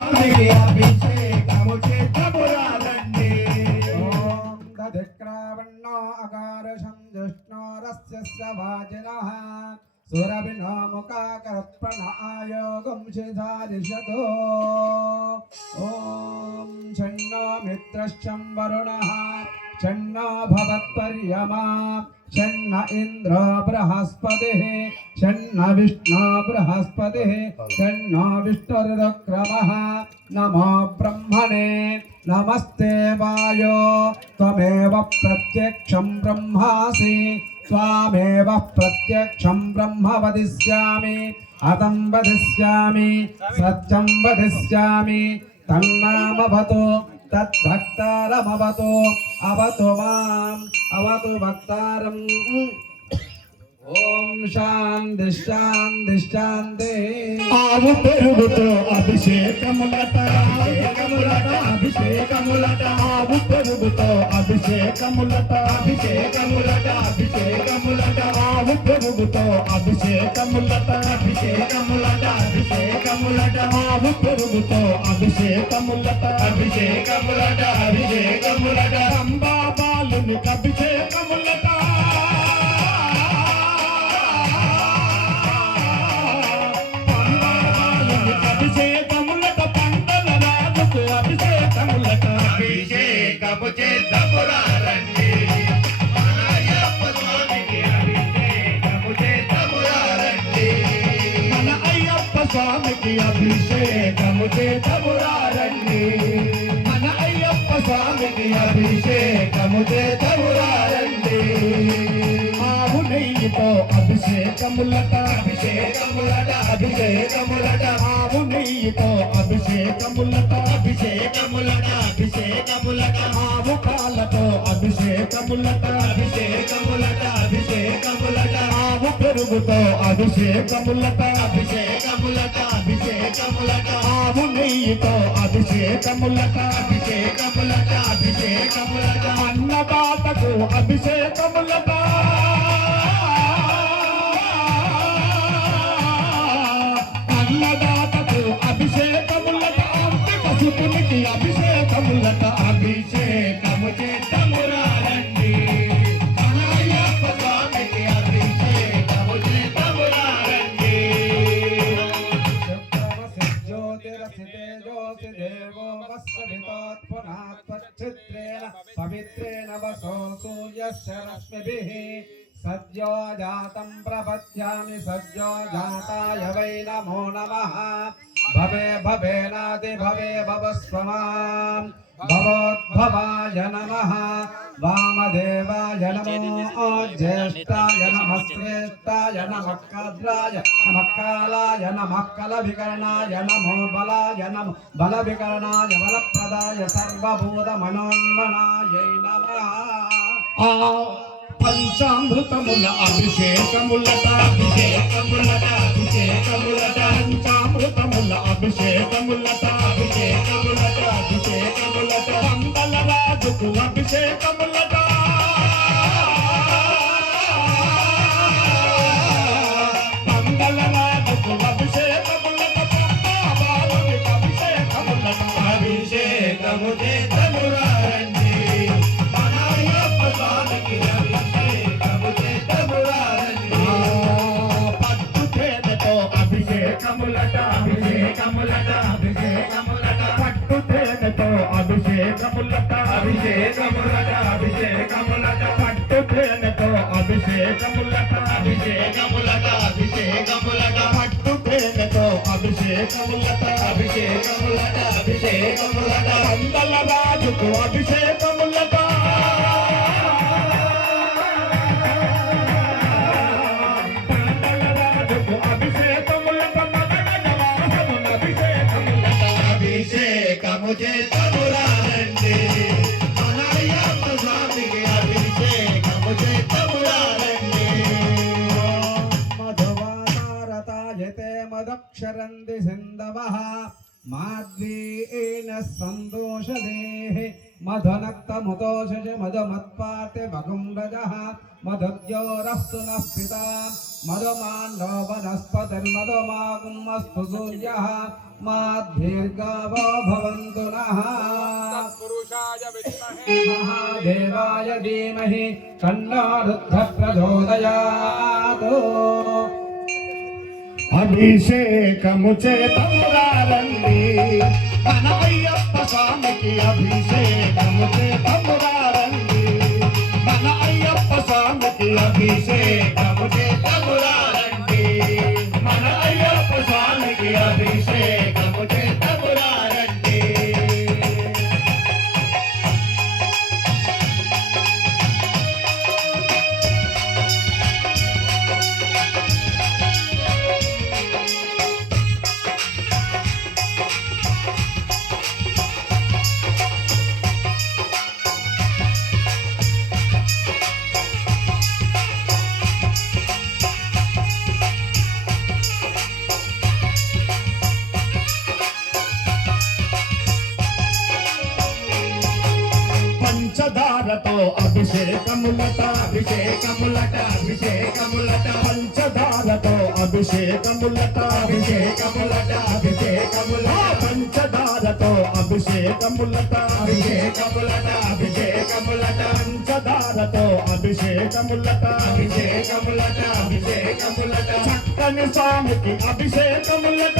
స్వామికి అభిషేకము చేతమురాలండి ఓం దధిక్రావణో అకారశం జిష్ణోరస్య వాజినః సురభినో ముఖాకరప్రణ ఆయోగం శిధారిషతో ఓం షణ్ణో మిత్రశ్చం వరుణः షణ్ణో భవత్పర్యమా షణ్ణ ఇంద్రో బృహస్పతిः షణ్ణ విష్ణో బృహస్పతిः షణ్ణో విష్ణురుక్రమः నమో బ్రహ్మణే నమస్తే వాయో త్వమేవ ప్రత్యక్షం బ్రహ్మాసి త్వామేవ ప్రత్యక్షం బ్రహ్మ వదిష్యామి అతం ఓం శాంతి శాంతి శాంతి. ఆవు పెరుగుతో అభిషేకములట. అభిషేకములట. అభిషేకములట. ఆవు పెరుగుతో అభిషేకములట. అభిషేకములట. అభిషేకములట. ఆవు పెరుగుతో అభిషేకములట. అభిషేకములట. అభిషేకములట. ఆవు పెరుగుతో అభిషేకములట. అభిషేకములట. అభిషేకములట. అంబా బాలుని స్వామికి అభిషేకము చేతమురారండి. మన అయ్యప్ప స్వామికి అభిషేకము చేతమురారండి. ఆవు నెయ్యితో అభిషేకములట అభిషేకములట అభిషేకములట. ఆవు నెయ్యితో అభిషేకములట అభిషేకములట అభిషేకములట. ఆవు పాలతో అభిషేకములట అభిషేకములట అభిషేకములట. ఆవు పెరుగుతో అభిషేకములట అభిషేక అభిషేకములట నెయ్యితో అభిషేకములట అభిషేకములట అభిషేకములట. అన్నదాతకు అభిషేకములట. సూర్యస్య రశ్మిభిः సద్యో జాతం ప్రపద్యామి సద్యో జాతాయ వై నమో నమః. భవే భవేనాది భవే భవస్వమాం. భవోద్భవాయ నమః. వామదేవాయ నమో జ్యేష్ఠాయ నమః శ్రేష్ఠాయ నమః కద్రాయ నమః కాలాయ నమః కలవికరణాయ నమో బలాయ నమో బలవికరణాయ బలప్రదాయ సర్వభూత మనోన్మనాయ నమః. ఆ పంచామృతముల అభిషేకములట అభిషేకములట అభిషేకములట పంచామృతముల అభిషేకములట అభిషేకములట అభిషేకములట పందల రాజుకు అభిషేకములట అభిషేకములట అభిషేకములట పట్టు తేనెతో అభిషేకములట అభిషేకములట అభిషేకములట పట్టు తేనెతో అభిషేకములట అభిషేకములట అభిషేకములట అందల రాజుకు అభిషేకం क्षरन्ति सिन्धवः माद्वीन सन्तोषदेः मधनक्तमुतोष मदमत्पाते मगुण्डजः मधद्योरस्तु नः पिता मधुमान्नो वनस्पतिर्मधुमागुमस्तु सूर्यः माद्भिर्गावो भवन्तु नः महादेवाय धीमहि कन्नारुद्धप्रचोदयात् అభిషేకముచే తమ్ముడారండి మన అయ్యప్ప స్వామికి అభిషేకముచే తమ్ముడారండి మన అయ్యప్ప స్వామికి అభిషేకముచే అభిషేకములట అభిషేకములట అభిషేకములట పంచదారతో అభిషేకములట అభిషేకములట అభిషేకముల పంచదారతో అభిషేకములట అభిషేకములట అభిషేకములట పంచదారతో అభిషేకములట అభిషేకములట అభిషేకములట. చక్కని స్వామికి అభిషేకములట.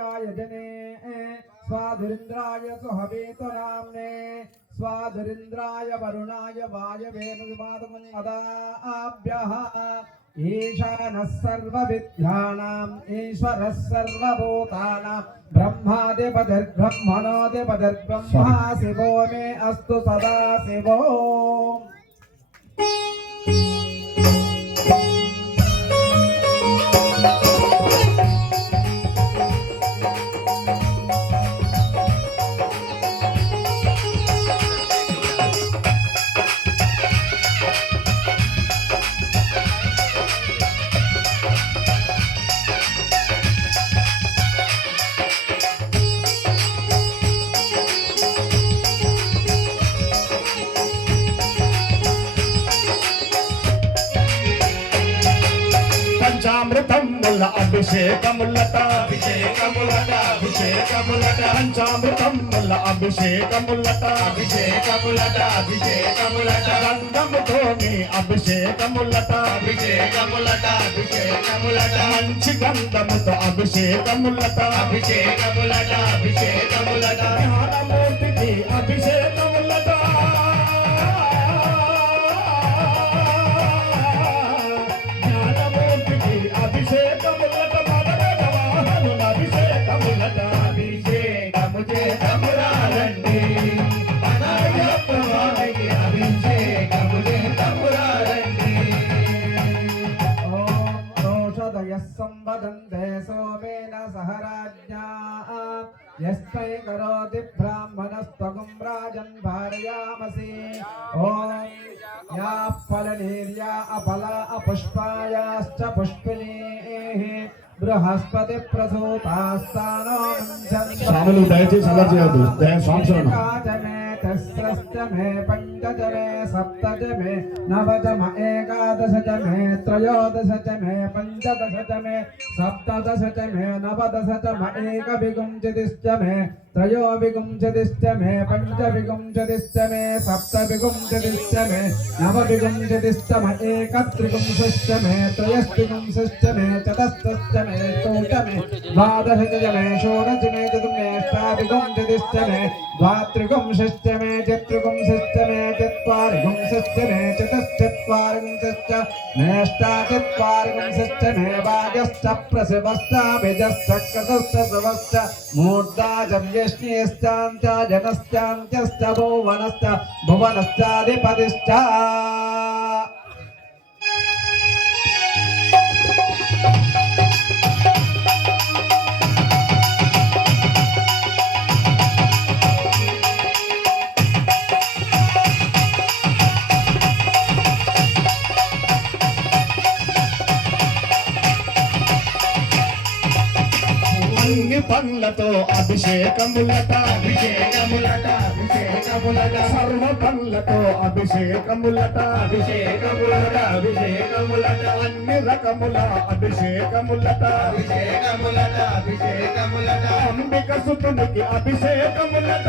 स्वादुःपवस्वदिव्याय जने स्वाधुरिन्द्राय सुहवेतुनाम्ने स्वाधुरिन्द्राय वरुणाय वायवे मदाभ्यः ईशानः सर्वविद्यानाम् ईश्वरः सर्वभूतानां ब्रह्मादिपतिर्ब्रह्मणोदिपतिर्ब्रह्मा शिवो मे अस्तु सदा शिवो పంచామృతం ముల్ల అభిషేకములట. అభిషేకములట అభిషేకములట. పంచామృతం ముల్ల అభిషేకములట. అభిషేకములట అభిషేకములట. గంధముతోని అభిషేకములట. అభిషేకములట అభిషేకములట. మంచి గంధముతో అభిషేకములట. అభిషేకములట అభిషేకములట. జ్ఞానమూర్తికి అభిషేకములట. यस्मै करोति ब्राह्मणस्त्वगुं राजन् भारयामसि ॐ याः फलनीर्या अपला अपुष्पायाश्च पुष्पिणीः బృహస్పతి ప్రసూతాస్తానో స్వాములు దయచేసి అలా చేయొద్దు. దయ चतस्रष्टमे पञ्चजमे सप्तजमे नवजम एकादशजमे त्रयोदशजमे पञ्चदशजमे सप्तदशजमे नवदशजम एकविगुञ्चितिश्च त्रयोविगुंशतिश्च मे पञ्चविगुंशतिश्च मे सप्तविगुंशतिश्च मे नवविगुंशतिश्च म एकत्रिगुंशश्च मे त्रयस्त्रिगुंशश्च मे चतस्रश्च मे चौच मे द्वादशज मे षोडश मे चतुर्मेष्टाविगुंशतिश्च मे द्वात्रिगुंशश्च मे चतुर्गुंशश्च मे चत्वारिगुंशश्च मे चतश्चत्वारिंशश्च मेष्टाचत्वारिंशश्च मे वाजश्च प्रसिवश्च विजश्च कृतश्च सुवश्च मूर्धा చత్రిగుంశశ్చ మే చత్వారిగుంశశ్చ మే భువనశ్చ పండ్లతో అభిషేకములట అభిషేకములట అభిషేకములట సర్వ పండ్లతో అభిషేకములట అభిషేకములట అభిషేకములట అన్ని రకముల అభిషేకములట అభిషేకములట అభిషేకములట అంబిక సుతునికి అభిషేకములట